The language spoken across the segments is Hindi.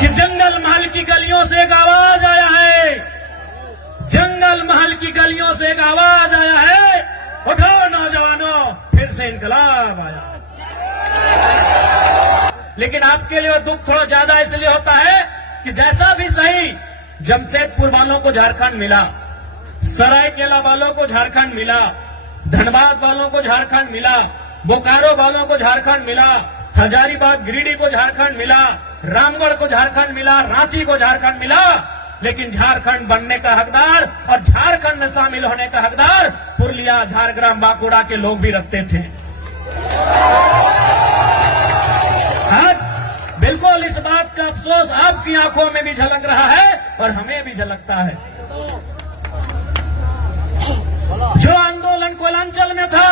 कि जंगल महल की गलियों से एक आवाज आया है, जंगल महल की गलियों से एक आवाज आया है, उठो नौजवानों, फिर से इनकलाब आया। लेकिन आपके लिए दुख थोड़ा ज्यादा इसलिए होता है कि जैसा भी सही, जमशेदपुर वालों को झारखंड मिला, सरायकेला वालों को झारखंड मिला, धनबाद वालों को झारखंड मिला, बोकारो वालों को झारखंड मिला, हजारीबाग गिरिडीह को झारखंड मिला, रामगढ़ को झारखंड मिला, रांची को झारखंड मिला, लेकिन झारखंड बनने का हकदार और झारखंड में शामिल होने का हकदार पुरलिया, झारग्राम, बांकुड़ा के लोग भी रखते थे। आज बिल्कुल इस बात का अफसोस आपकी आंखों में भी झलक रहा है और हमें भी झलकता है। जो आंदोलन कोयलांचल में था,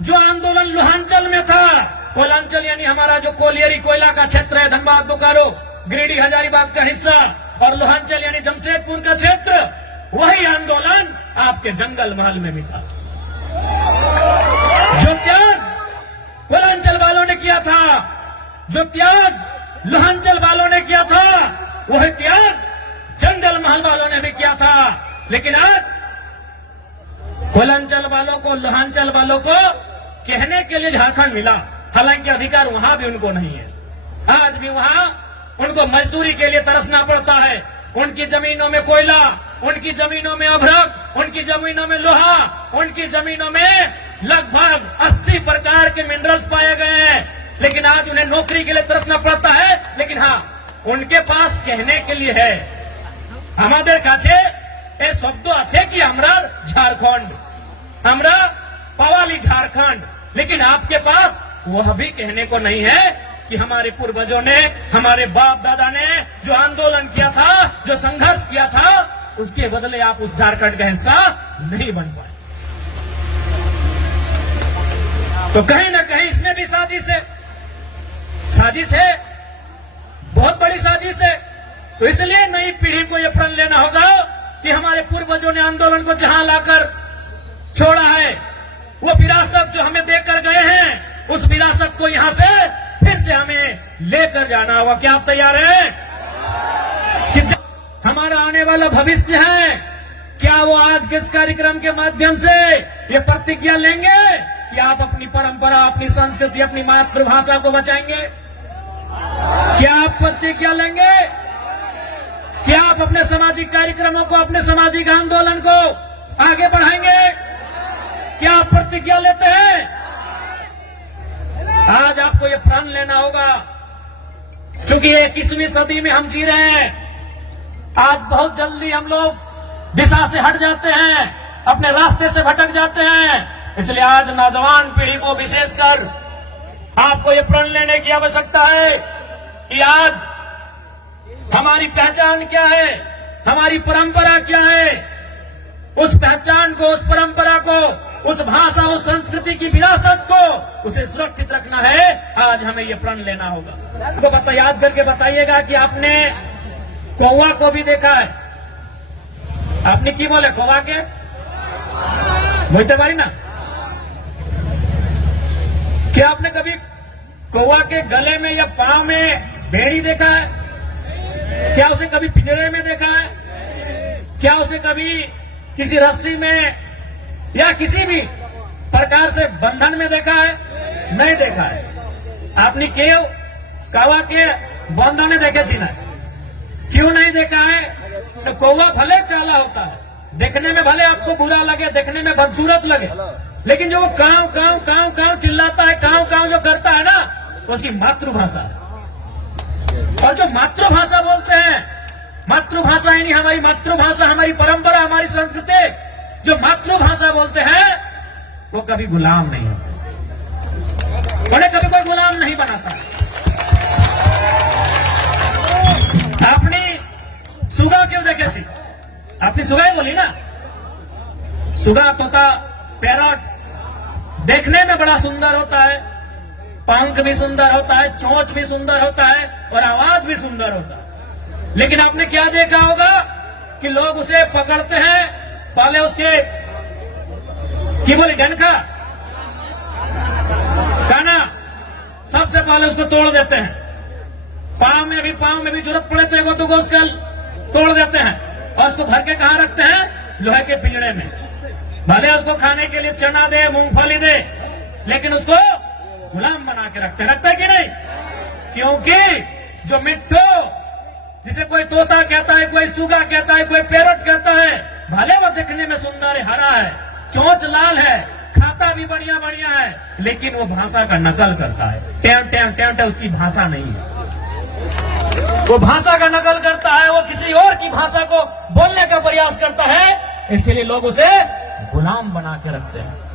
जो आंदोलन लोहांचल में था, कोयलांचल यानी हमारा जो कोलियरी कोयला का क्षेत्र है, धनबाद, बोकारो, गिरिडीह, हजारीबाग का हिस्सा, और लोहांचल यानी जमशेदपुर का क्षेत्र, वही आंदोलन आपके जंगल महल में भी था। जो त्याग कोयलांचल वालों ने किया था, जो त्याग लोहांचल वालों ने किया था, वही त्याग जंगल महल वालों ने भी किया था। लेकिन आज कोयलांचल वालों को, लोहांचल वालों को कहने के लिए झारखंड मिला, हालांकि अधिकार वहां भी उनको नहीं है। आज भी वहां उनको मजदूरी के लिए तरसना पड़ता है। उनकी जमीनों में कोयला, उनकी जमीनों में अभ्रक, उनकी जमीनों में लोहा, उनकी जमीनों में लगभग 80 प्रकार के मिनरल्स पाए गए हैं, लेकिन आज उन्हें नौकरी के लिए तरसना पड़ता है। लेकिन हाँ, उनके पास कहने के लिए है, हमारे काछे ए शब्द आछे कि हमरा झारखंड, हमरा पवाली झारखंड, लेकिन आपके पास वह भी कहने को नहीं है कि हमारे पूर्वजों ने, हमारे बाप दादा ने जो आंदोलन किया था, जो संघर्ष किया था, उसके बदले आप उस झारखंड का हिस्सा नहीं बन पाए। तो कहीं ना कहीं इसमें भी साजिश है, साजिश है, बहुत बड़ी साजिश है। तो इसलिए नई पीढ़ी को यह प्रण लेना होगा कि हमारे पूर्वजों ने आंदोलन को जहां लाकर छोड़ा है, वो विरासत जो हमें देकर गए हैं, उस विरासत को यहां से फिर से हमें लेकर जाना होगा। क्या आप तैयार हैं? कि हमारा आने वाला भविष्य है, क्या वो आज के इस कार्यक्रम के माध्यम से ये प्रतिज्ञा लेंगे कि आप अपनी परंपरा, अपनी संस्कृति, अपनी मातृभाषा को बचाएंगे? क्या आप प्रतिज्ञा लेंगे कि आप अपने सामाजिक कार्यक्रमों को, अपने सामाजिक आंदोलन को आगे बढ़ाएंगे? क्या आप प्रतिज्ञा लेते हैं? आज आपको ये प्रण लेना होगा, क्योंकि 21वीं सदी में हम जी रहे हैं। आज बहुत जल्दी हम लोग दिशा से हट जाते हैं, अपने रास्ते से भटक जाते हैं। इसलिए आज नौजवान पीढ़ी को विशेषकर आपको ये प्रण लेने की आवश्यकता है कि आज हमारी पहचान क्या है, हमारी परंपरा क्या है, उस पहचान को, उस परंपरा को, उस भाषा, उस संस्कृति की विरासत को, उसे सुरक्षित रखना है। आज हमें ये प्रण लेना होगा। आपको याद करके बताइएगा कि आपने कौवा को भी देखा है। आपने की बोले कौवा के बोलते बारी ना, क्या आपने कभी कौवा के गले में या पांव में भेड़ी देखा है? क्या उसे कभी पिंजरे में देखा है? क्या उसे कभी किसी रस्सी में या किसी भी प्रकार से बंधन में देखा है? नहीं देखा है। आपने क्यों कौवा के बंधन में देखे छी ना? क्यों नहीं देखा है? तो कौवा भले काला होता है, देखने में भले आपको बुरा लगे, देखने में बदसूरत लगे, लेकिन जो वो काव काव काव काव चिल्लाता है, काव काव जो करता है ना, उसकी मातृभाषा है। और जो मातृभाषा बोलते हैं, मातृभाषा यानी हमारी मातृभाषा, हमारी परंपरा, हमारी संस्कृति, जो मातृभाषा बोलते हैं वो कभी गुलाम नहीं होते, उन्हें कभी कोई गुलाम नहीं बनाता। आपने सुगा क्यों देखे थी? आपने सुगा ही बोली ना। सुगा, तोता, पैरट देखने में बड़ा सुंदर होता है, पंख भी सुंदर होता है, चोंच भी सुंदर होता है और आवाज भी सुंदर होता है। लेकिन आपने क्या देखा होगा कि लोग उसे पकड़ते हैं, पहले उसके की बोले डंका, काना, सबसे पहले उसको तोड़ देते हैं। पाँव में भी जरूरत पड़े तो एगो दो उसका तोड़ देते हैं और उसको भर के कहाँ रखते हैं? लोहे के पिंजड़े में। भले उसको खाने के लिए चना दे, मूंगफली दे, लेकिन उसको गुलाम बना के रखते हैं। रखता है कि नहीं? क्योंकि जो मिट्टू, जिसे कोई तोता कहता है, कोई सुगा कहता है, कोई पैरट कहता है, भले वो दिखने में सुंदर है, हरा है, चोंच लाल है, खाता भी बढ़िया बढ़िया है, लेकिन वो भाषा का नकल करता है। टेम टेम टेम टेम उसकी भाषा नहीं है। वो भाषा का नकल करता है, वो किसी और की भाषा को बोलने का प्रयास करता है, इसलिए लोग उसे गुलाम बना के रखते हैं।